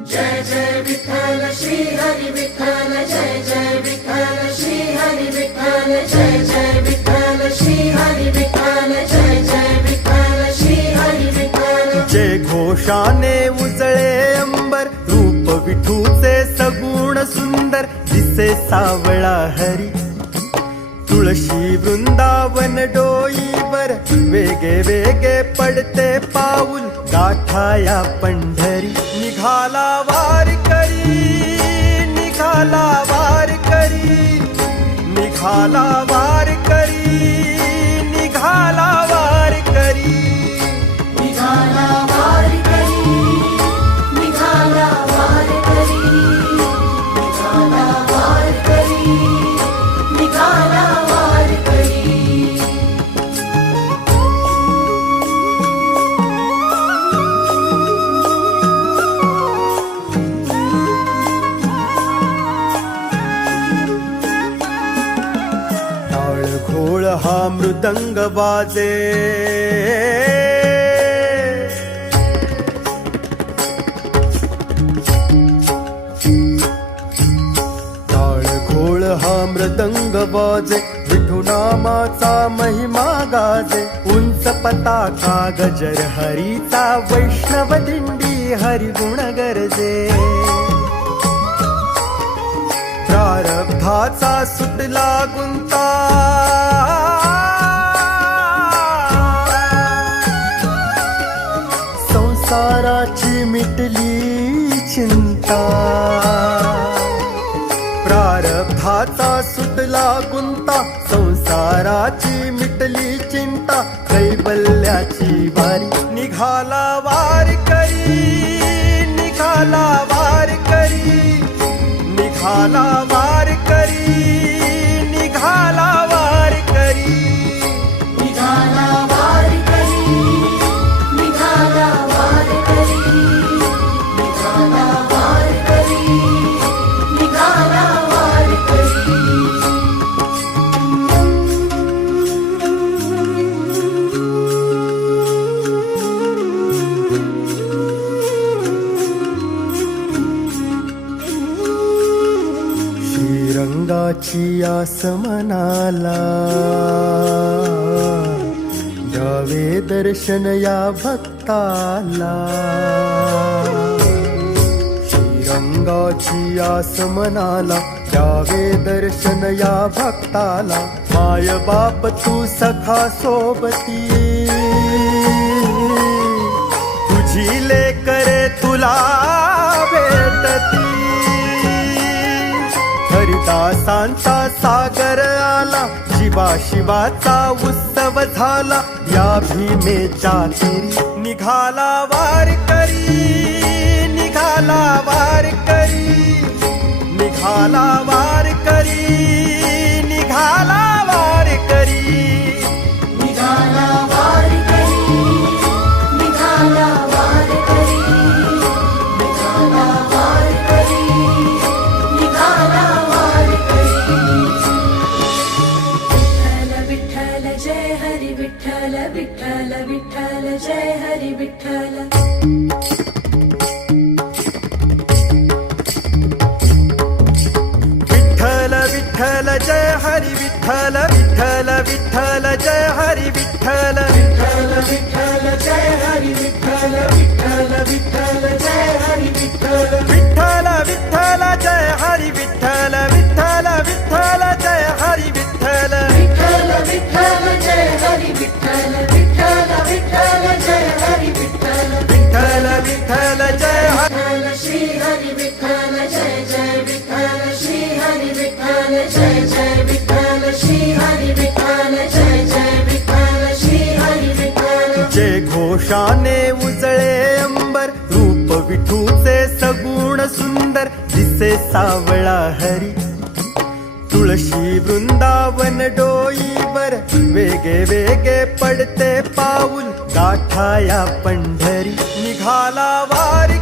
जय जय विठ्ठल श्री हरी विठ्ठल, जय जय विठ्ठल श्री हरी विठ्ठल, जय जय विठ्ठल श्री हरी विठ्ठल, जय जय विठ्ठल श्री हरी विठ्ठल. जय घोषाने उजळे अंबर, रूप विठूचे सगुण सुंदर, दिसे सावळा हरी. तुळशी वृंदावन डोईवर, वेगे वेगे पडते पाऊल, गाठाया पंढरी. निघाला वारकरी, निघाला वारकरी, निघाला वारकरी, निघाला वारकरी. निघाला वारकरी, निघाला वारकरी, निघाला वारकरी, निघाला वारकरी. टाळ घोळ हा मृदंग वाजे, टाळ घोळ हा मृदंग वाजे, विठुनामाचा महिमा गाजे. उंच पताका गजर हरीचा, वैष्णव दिंडी हरिगुण गरजे. प्रारब्धाचा सुटला गुंता, संसाराची मिटली चिंता. प्रारब्धाचा सुटला गुंता, संसाराची मिटली चिंता. कैवल्याची वारी, निघाला वारकरी, निघाला वारकरी, निघाला वारकरी, निघाला वारकरी. निघाला वारकरी, निघाला वारकरी, निघाला वारकरी, निघाला वारकरी. श्रीरंगाची आस मनाला, द्यावे दर्शन या भक्ताला. श्रीरंगाची आस मनाला, द्यावे दर्शन या भक्ताला. माय बाप तू सखा सोबती, तुझी लेकरे तुला भेटती. हरिदासांचा सागर आला, शिवा शिवाचा उत्सव झाला. या भीमेच्या तीरी, निघाला वारकरी, निघाला वारकरी, निघाला वारकरी, निघाला वारकरी. निघाला वारकरी, निघाला वारकरी, निघाला वारकरी, निघाला वारकरी. विठ्ठल विठ्ठल जय हरी विठ्ठल, विठ्ठल विठ्ठल जय हरी विठ्ठल. विठ्ठल विठ्ठल जय हरी विठ्ठल, विठ्ठल विठ्ठल जय हरी विठ्ठल. विठ्ठल विठ्ठल जय हरी विठ्ठल, विठ्ठल विठ्ठल जय हरी विठ्ठल. विठ्ठल विठ्ठल जय हरी विठ्ठल, विठ्ठल विठ्ठल जय हरी विठ्ठल. विठ्ठल विठ्ठल जय हरी विठ्ठल, विठ्ठल विठ्ठल जय हरी विठ्ठल. विठ्ठल विठ्ठल जय हरी. विठ्ठल श्री हरी विठ्ठल, जय जय विठ्ठल श्री हरी विठ्ठल, जय जय विठ्ठल श्री हरी विठ्ठल, जय जय विठ्ठल श्री हरी विठ्ठल. जय घोषाने उजळे अंबर, रूप विठूचे सगुण सुंदर, दिसे सावळा हरी. तुळशी वृंदावन डोईवर, वेगे वेगे पडते पाऊल, गाठाया पंढरी. निघाला वारी